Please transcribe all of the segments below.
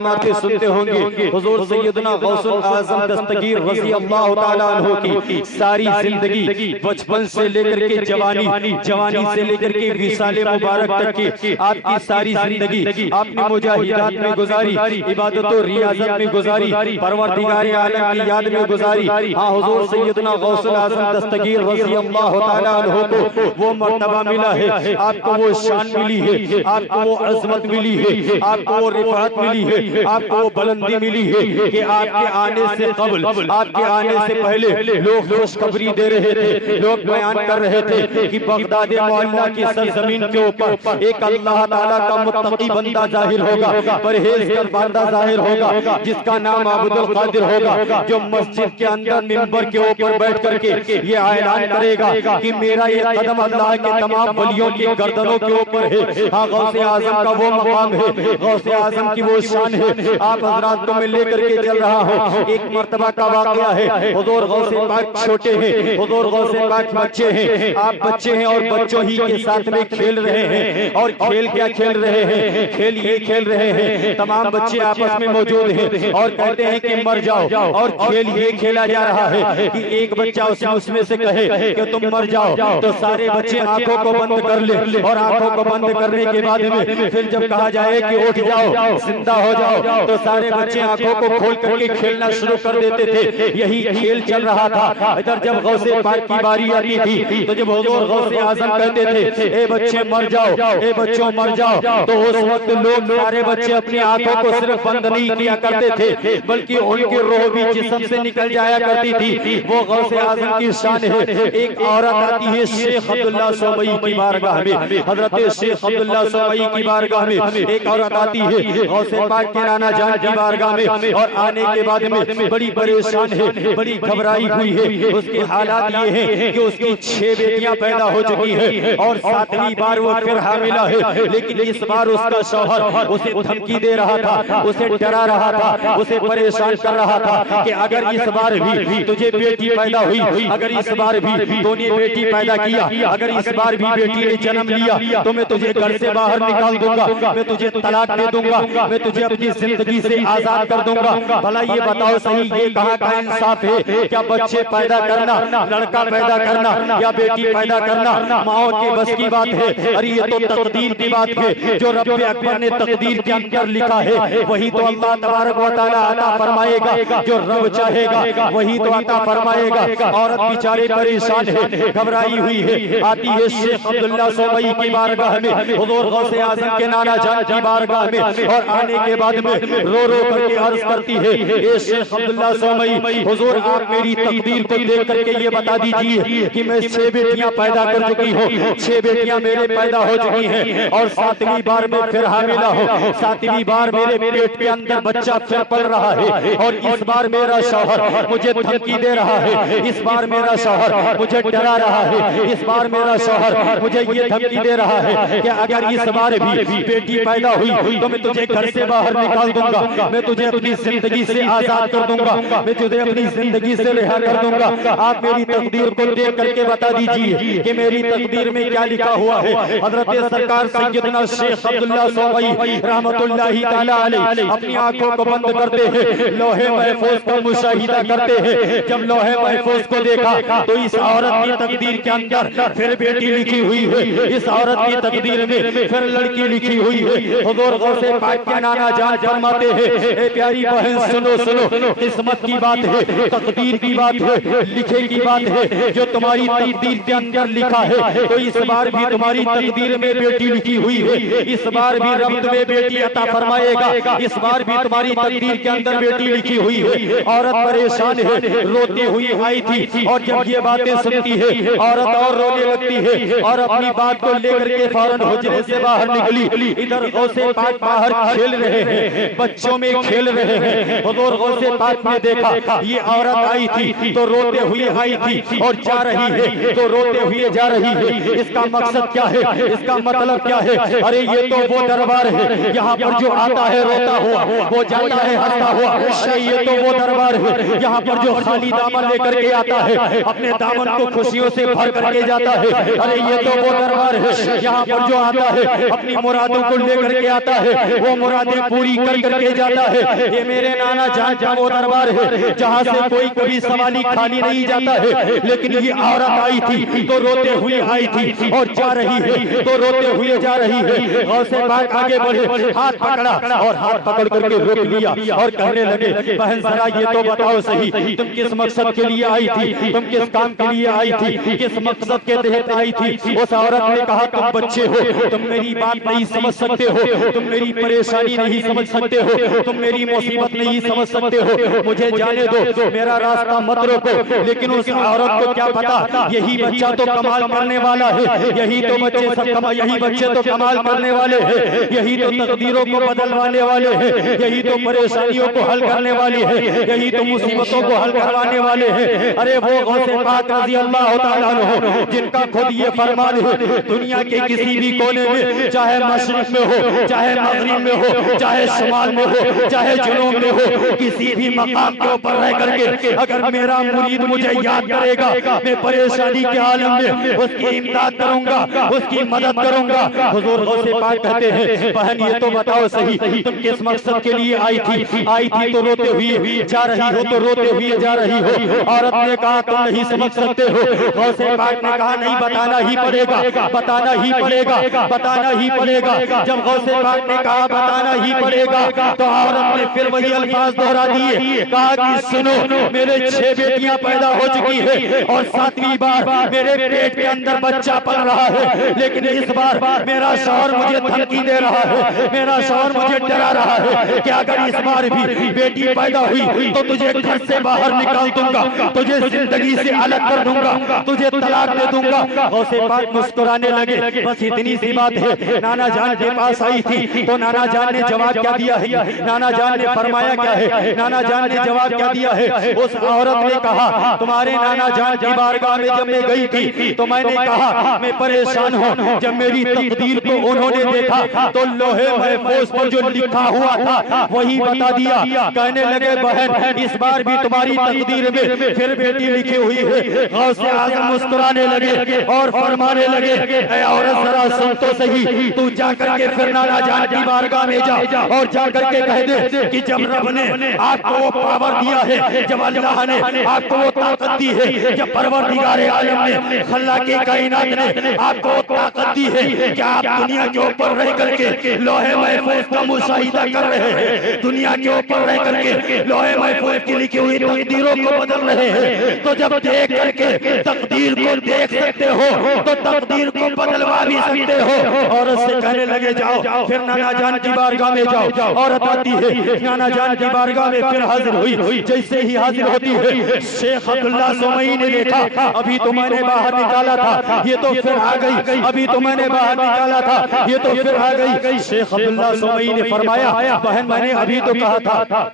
سنتے ہوں گے حضور سیدنا غوث الاعظم دستگیر رضی اللہ تعالیٰ عنہ کی ساری زندگی بچپن سے لے کر کے جوانی سے لے کر کے وصال مبارک تک کی آپ کی ساری زندگی آپ نے مجاہدات میں گزاری، عبادت و ریاضت میں گزاری، پروردگار عالم کی یاد میں گزاری۔ ہاں حضور سیدنا غوث الاعظم دستگیر رضی اللہ تعالیٰ عنہ کو وہ مرتبہ ملا ہے، آپ کو وہ شان ملی ہے، آپ کو وہ عظمت ملی ہے، آپ کو وہ رفعت ملی ہے، آپ کو وہ بلندی ملی ہے کہ آپ کے آنے سے قبل، آپ کے آنے سے پہلے لوگ خوشخبری دے رہے تھے، لوگ بیان کر رہے تھے کہ بغداد معلیٰ کی سرزمین کے اوپر ایک اللہ تعالیٰ کا متقی بندہ ظاہر ہوگا، پرہیزگار بندہ ظاہر ہوگا، جس کا نام عبد القادر ہوگا، جو مسجد کے اندر منبر کے اوپر بیٹھ کر کے یہ اعلان کرے گا کہ میرا یہ قدم اللہ کے تمام ولیوں کی گردنوں کے اوپر ہے۔ ہاں غوث اعظم کا وہ مقام ہے، غوث اعظم کی وہ شان ہے۔ آپ حضرات کو میں لے کر کے چل رہا ہوں، ایک مرتبہ کا واقعہ ہے۔ حضور غوث پاک چھوٹے ہیں، حضور غوث پاک بچے ہیں، آپ بچے ہیں اور بچوں ہی کے ساتھ میں کھیل رہے ہیں۔ اور کھیل کیا کھیل رہے ہیں؟ کھیل یہ کھیل رہے ہیں، تمام بچے آپس میں موجود ہیں اور کہتے ہیں کہ مر جاؤ، اور کھیل یہ کھیلا جا رہا ہے کہ ایک بچہ اس میں سے کہے کہ تم مر جاؤ، تو سارے بچے آنکھوں کو بند کر لیں، اور آنکھوں کو بند کرنے کے بعد میں پھر جب کہا جائے کہ اٹھ جاؤ، زندہ ہو جاؤ، تو سارے بچے آنکھوں کو کھول کر کے کھیلنا شروع کر دیتے تھے۔ یہی کھیل چل رہا تھا۔ ادھر جب غوث پاک کی باری آتی تھی تو جب حضور غوث اعظم کہتے تھے اے بچے مر جاؤ، اے بچوں مر جاؤ، تو اس وقت لوگ سارے بچے اپنی آنکھوں کو صرف بند نہیں کیا کرتے تھے بلکہ ان کی روح بھی جسم سے نکل جایا کرتی تھی۔ وہ غوث اعظم کی شان ہے۔ ایک عورت آتی ہے شیخ عبداللہ سومئی کی بارگاہ میں، حضرت شیخ عبداللہ سومئی کی بارگاہ میں ایک عورت آتی ہے غوث پاک کے نانا جان کی بارگاہ میں، اور آنے کے بعد میں بڑی پریشان ہے، بڑی گھبرائی ہوئی ہے۔ اس کے حالات یہ ہیں کہ اس کی 6 بیٹیاں پیدا ہو چکی ہیں اور 7ویں بار وہ پھر حاملہ ہے، لیکن اس بار اس کا شوہر اسے دھمکی دے رہا تھا، اسے ڈرا رہا تھا، اسے پریشان کر رہا تھا کہ اگر اس بار بھی تجھے بیٹی پیدا ہوئی، اگر اس بار بھی تو نے بیٹی پیدا کیا، اگر اس بار بھی بیٹی نے جنم لیا تو میں تجھے گھر سے باہر نکال دوں گا، میں تجھے طلاق دے دوں گا، میں تجھے اپنی زندگی سے آزاد کر دوں گا۔ بھلا یہ بتاؤ صحیح یہ کہاں کا انصاف ہے؟ کیا بچے پیدا کرنا، لڑکا پیدا کرنا یا بیٹی پیدا کرنا ماؤں کے بس کی بات ہے؟ اور یہ تو تقدیر کی بات ہے، جو رب اکبر نے تقدیر کے اندر لکھا ہے وہی تو اللہ تبارک و تعالیٰ عطا فرمائے گا، جو رب چاہے گا وہی تو عطا فرمائے گا۔ عورت بیچارے پریشان ہے، گھبرائی ہوئی ہے، آتی ہے شیخ عبداللہ سومئی کی بارگاہ میں، حضور غوث اعظم کے نانا جان کی بارگاہ میں، اور آنے کے بعد میں رو رو کر کے عرض کرتی ہے اے شیخ عبداللہ سومئی، حضور آپ میری تقدیر کو دیکھ کر کے یہ بتا دیجئے کہ میں 6 بیٹیاں پیدا کر چکی ہوں، 6 بیٹیاں میرے پیدا ہو چکی ہیں اور 7ویں بار میں پھر حاملہ ہوں، 7ویں بار میرے پیٹ کے اندر بچہ پھر پل رہا ہے، اور اس بار میرا شوہر مجھے دھمکی دے رہا ہے، اس بار میرا شوہر مجھے ڈرا رہا ہے، اس بار میرا شوہر مجھے یہ دھمکی دے رہا ہے کہ اگر اس بار بھی بیٹی پیدا ہوئی تو میں تجھے گھر سے باہر نکال دوں گا، میں تجھے اپنی زندگی سے آزاد کر دوں گا، میں تجھے اپنی زندگی سے رہا کر دوں گا۔ آپ میری تقدیر کو دیکھ کر کے بتا دیجئے کہ میری تقدیر میں کیا لکھا ہوا ہے۔ حضرت سرکار سیدنا شیخ عبداللہ سومئی رحمت اللہ تعالیٰ علیہ اپنی آنکھوں کو بند کرتے ہیں، لوح محفوظ کا مشاہدہ کرتے ہیں۔ جب لوح محفوظ کو دیکھا تو اس عورت کی تقدیر کے اندر پھر بیٹی لکھی ہوئی ہے، اس عورت کی تقدیر میں پھر لڑکی لکھی ہوئی ہے۔ حضور غوث پاک کے نانا جان فرماتے ہیں اے پیاری بہن سنو سنو، قسمت کی بات ہے، تقدیر کی بات ہے، لکھے کی بات ہے، جو تمہاری تقدیر کے اندر لکھا ہے تو اس بار بھی تمہاری تقدیر میں بیٹی لکھی ہوئی ہے، اس بار بھی رب تمہیں بیٹی عطا فرمائے گا، اس بار بھی تمہاری تقدیر کے اندر بیٹی لکھی ہوئی ہے۔ عورت پریشان ہے، روتی ہوئی آئی تھی، اور جب یہ باتیں سنتی ہے عورت اور رونے لگتی ہے اور اپنی بات کو لے کر کے فوراً حجرے سے باہر نکلی۔ ادھر غوث پاک باہر کھیل رہے ہیں، بچوں میں کھیل رہے ہیں۔ حضور غوث پاک نے دیکھا یہ عورت آئی تھی تو روتے ہوئے آئی تھی اور جا رہی ہے تو روتے ہوئے جا رہی ہے، اس کا مقصد کیا ہے، اس کا مطلب کیا ہے؟ ارے یہ تو وہ دربار ہے یہاں پر جو آتا ہے روتا ہوا، وہ جاتا ہے ہنستا ہوا۔ ارے یہ تو وہ دربار ہے یہاں پر جو خالی دامن لے کر کے آتا ہے، اپنے دامن کو خوشیوں سے بھر کر کے جاتا ہے۔ ارے یہ تو وہ دربار ہے یہاں پر جو آتا ہے اپنی مرادوں کو لے کر کے آتا ہے، وہ مرادیں پوری پوری کر کر کے جاتا ہے۔ یہ میرے نانا جان کا وہ دربار ہے جہاں سے کوئی کبھی سوالی خالی نہیں جاتا ہے، لیکن یہ عورت آئی تھی تو روتے ہوئے آئی تھی اور جا رہی ہے تو روتے ہوئے جا رہی ہے۔ غوث پاک آگے بڑھے، ہاتھ پکڑا اور ہاتھ پکڑ کر کے روک لیا اور کہنے لگے بہن ذرا یہ تو بتاؤ صحیح تم کس مقصد کے لیے آئی تھی، تم کس کام کے لیے آئی تھی، کس مقصد کے تحت آئی تھی؟ اس عورت نے کہا تم بچے ہو، تم میری بات نہیں سمجھ سکتے ہو، تم میری پریشانی نہیں سمجھ سکتے ہو، تم میری مصیبت نہیں سمجھ سکتے ہو، مجھے جانے دو، میرا راستہ مت روکو۔ لیکن اس عورت کو کیا پتا یہی بچہ تو کمال کرنے والا ہے، یہی تو بچے تو کمال کرنے والے ہیں، یہی تو تقدیروں کو بدلوانے والے ہیں، یہی تو پریشانیوں کو حل کرنے والے ہیں، یہی تو مصیبتوں کو حل کروانے والے ہیں۔ ارے وہ غوث پاک رضی اللہ تعالیٰ عنہ جن کا خود یہ فرمان ہے دنیا کے کسی بھی کونے میں، چاہے مشرق میں ہو، چاہے مغرب میں ہو، چاہے شمال میں ہو، چاہے جنوب میں ہو، کسی بھی مقام کے اوپر رہ کر کے اگر میرا مرید مجھے یاد کرے گا میں پریشانی کے عالم میں اس کی امداد کروں گا، اس کی مدد کروں گا۔ حضور غوث پاک کہتے ہیں بہن یہ تو بتاؤ صحیح تم کس مقصد کے لیے آئی تھی تو روتے ہوئے جا رہی ہو، تو روتے ہوئے جا رہی ہو۔ عورت نے کہا تم نہیں سمجھ سکتے ہو۔ غوث پاک نے کہا نہیں بتانا ہی پڑے گا، بتانا ہی پڑے گا، بتانا ہی پڑے گا۔ جب غوث پاک نے کہا بتانا ہی پڑے گا تو عورت نے پھر وہی الفاظ دہرا دیے، کہا کہ سنو میرے 6 بیٹیاں پیدا ہو چکی ہیں اور 7ویں بار میرے پیٹ کے اندر بچہ پل رہا ہے، لیکن اس بار میرا شوہر مجھے دھمکی دے رہا ہے، میرا شوہر مجھے ڈرا رہا ہے کہ اگر اس بار بھی بیٹی پیدا ہوئی تو تجھے گھر سے باہر نکال دوں گا، تجھے زندگی سے الگ کر دوں گا، تجھے طلاق دے دوں گا۔ غوث پاک مسکرانے لگے، بس اتنی سی بات ہے۔ نانا جان کے پاس آئی تھی تو نانا جان نے جواب کیا دیا ہے؟ نانا جان نے فرمایا کیا ہے؟ نانا جان نے جواب کیا دیا ہے؟ اس عورت نے کہا تمہارے نانا جان کی بارگاہ میں جب میں گئی تھی تو میں نے کہا میں پریشان ہوں، جب میری تقدیر کو انہوں نے دیکھا تو لوہے محفوظ پر جو لکھا ہوا تھا وہی بتا دیا۔ کہنے لگے بہن اس بار بھی تمہاری تقدیر میں پھر بیٹی لکھی ہوئی ہے۔ غوث اعظم مسکرانے لگے اور فرمانے لگے اے عورت ذرا سن تو صحیح، تو جا کر کے پھر نانا جان کی بارگاہ میں جا اور جا کر کے کہہ دے کہ جب رب نے آپ کو وہ پاور دیا ہے، جب اللہ نے آپ کو وہ طاقت دی ہے، جب پروردگار عالم نے خلاق کائنات نے آپ کو وہ طاقت دی ہے کہ آپ دنیا کے اوپر رہ کر کے لوہے محفوظ کا مشاہدہ کر رہے ہیں، دنیا کے اوپر رہ کر کے لوہے محفوظ کی لکھی ہوئی تقدیروں کو بدل رہے ہیں، تو جب دیکھ کر کے تقدیر کو دیکھ سکتے ہو تو تقدیر کو بدلوا بھی سکتے ہو۔ عورت سے کہنے لگے جاؤ پھر نانا جان کی بارگاہ میں جاؤ۔ عورت آتی ہے نانا جان کی بارگاہ میں پھر حاضر ہوئی، جیسے ہی حاضر ہوتی ہے شیخ عبداللہ سومئی نے دیکھا ابھی تو میں نے باہر نکالا تھا یہ تو پھر آ گئی، ابھی تو میں نے باہر نکالا تھا یہ تو پھر آ گئی۔ شیخ عبداللہ سومئی نے فرمایا بہن میں نے ابھی تو کہا تھا،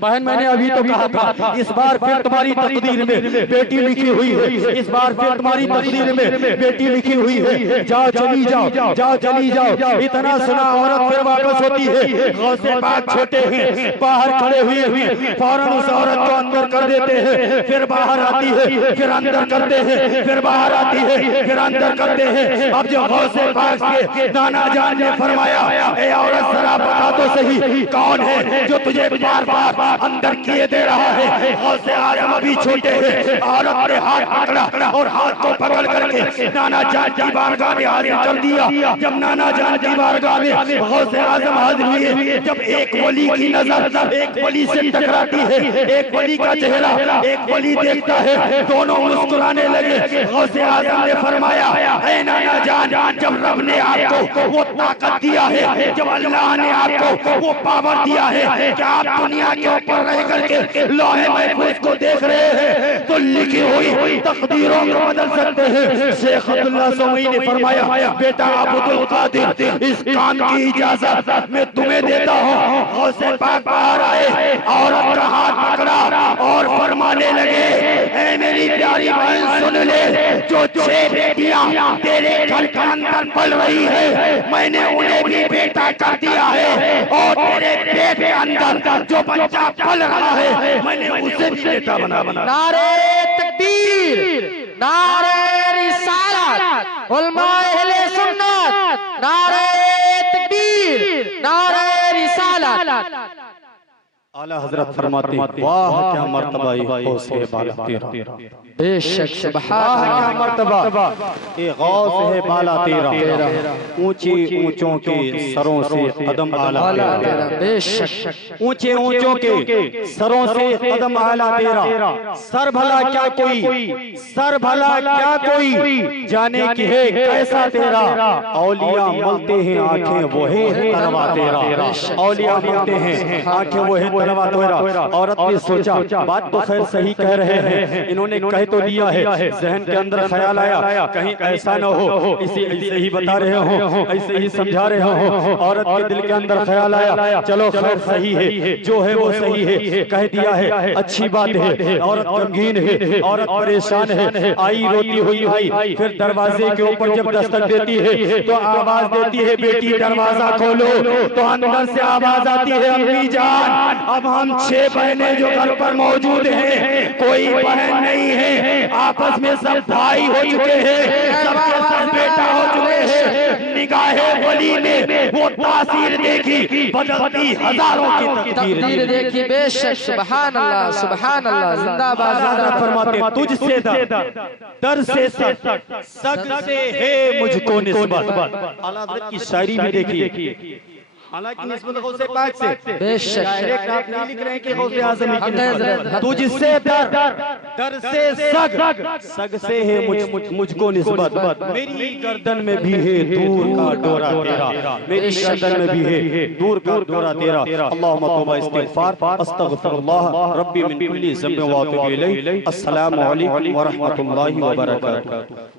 بہن میں نے ابھی تو کہا تھا اس بار پھر تمہاری تقدیر میں بیٹی لکھی ہوئی ہے، اس بار پھر تمہاری تقدیر میں بیٹی لکھی ہوئی ہے، جاؤ چلی جاؤ چلی جاؤ۔ اتنا سنا عورت پھر واپس ہوتی ہے۔ غوث پاک چھوٹے ہیں باہر کھڑے ہوئے فوراً اس عورت کو اندر کر دیتے ہیں، پھر باہر آتی ہے، پھر اندر کرتے ہیں، پھر باہر آتی ہے، پھر اندر کرتے ہیں۔ اب جو غوث پاک کے نانا جان نے فرمایا اے عورت ذرا بتا تو صحیح کون ہے جو تجھے بار بار اندر کیے دے رہا ہے؟ غوث اعظم ابھی چھوٹے ہیں، عورت نے ہاتھ پکڑا اور ہاتھ کو پکڑ کر کے نانا جان کی بارگاہ میں حاضر کر دیا۔ جب نانا جان کی بارگاہ میں غوث اعظم حاضر ہوئے، جب ایک ولی کی نظر ایک ولی سے ٹکراتی ہے، ایک ولی کا چہرہ ایک ولی دیکھتا ہے، دونوں مسکرانے لگے۔ غوث اعظم نے فرمایا اے نانا جان جب رب نے آپ کو وہ طاقت دیا ہے، جب اللہ نے آپ کو وہ پاور دیا ہے کہ آپ دنیا کے اوپر رہ کر کے لوہے محفوظ کو دیکھ رہے ہیں تو لکھی ہوئی تقدیروں کو بدل سکتے ہیں۔ شیخ عبداللہ سومئی نے فرمایا بیٹا عبد القادر اس کام کی اجازت میں تمہیں دیتا ہوں۔ غوث پاک باہر آئے، عورت کا ہاتھ پکڑا اور فرمانے لگے اے میری پیاری بہن سن لے، جو 6 بیٹیاں تیرے گھر کے اندر پل رہی ہے میں نے انہیں بھی بیٹا کر دیا ہے، اور تیرے پیٹ کے اندر جو بچہ پل رہا ہے میں نے اسے بھی بیٹا بنا۔ نعرہ تکبیر، نعرہ رسالت، علماء اہل سنت، نعرہ تکبیر۔ تکبیر نعرہ رسالت اعلیٰ حضرت فرماتے ہیں واہ کیا مرتبہ غوث بالا تیرا بے شک سبحان واہ کیا اللہ مرتبہ اے غوث ہے بالا تیرا اونچے اونچوں کے سروں سے قدم اعلیٰ تیرا بے شک اونچے اونچوں کے سروں سے قدم اعلیٰ تیرا سر بھلا کیا کوئی سر بھلا کیا کوئی جانے کی ہے کیسا تیرا اولیاء ملتے ہیں آنکھیں وہ ہے تلوا تیرا اولیاء ملتے ہیں آنکھیں وہ ہے تلوا تیرا عورت نے سوچا بات تو خیر صحیح کہہ رہے ہیں انہوں نے کہہ تو دیا ہے ذہن کے اندر خیال آیا کہیں ایسا نہ ہو اسے ایسے ہی بتا رہے ہوں ایسے ہی سمجھا رہے ہوں عورت کے دل کے اندر خیال آیا چلو خیر صحیح ہے جو ہے وہ صحیح ہے کہہ دیا ہے اچھی بات ہے عورت غمگین ہے عورت پریشان ہے آئی روتی ہوئی آئی پھر دروازے کے اوپر جب دستک دیتی ہے تو آواز دیتی ہے بیٹی دروازہ کھولو تو اندر سے آواز آتی ہے امی جان اب ہم 6 بہنیں جو گھر پر موجود ہیں کوئی بہن نہیں ہے آپس میں سب بھائی ہو چکے ہیں سب کے سب بیٹا ہو چکے ہیں نگاہ ولی میں وہ تاثیر دیکھی بدلتی ہزاروں کی تقدیر دیکھی بے شک سبحان اللہ زندہ باد حضرت فرماتے ہیں تجھ سے در سے سگ سے ہے مجھ کو نسبت اعلیٰ حضرت کی شاعری بھی دیکھیے حالانکہ نسبت غوث پاک سے بے شک ڈائریکٹ آپ نہیں لکھ رہے ہیں کہ غوث اعظم کی نسبت تجھ سے در سے سگ سے ہے مجھ کو نسبت میری گردن میں بھی ہے دور کا ڈورا تیرا میری گردن میں بھی ہے دور کا ڈورا تیرا اللہم توبہ استغفار استغفر اللہ ربی من کل ذنب و اتوب الیہ السلام علیکم ورحمۃ اللہ وبرکاتہ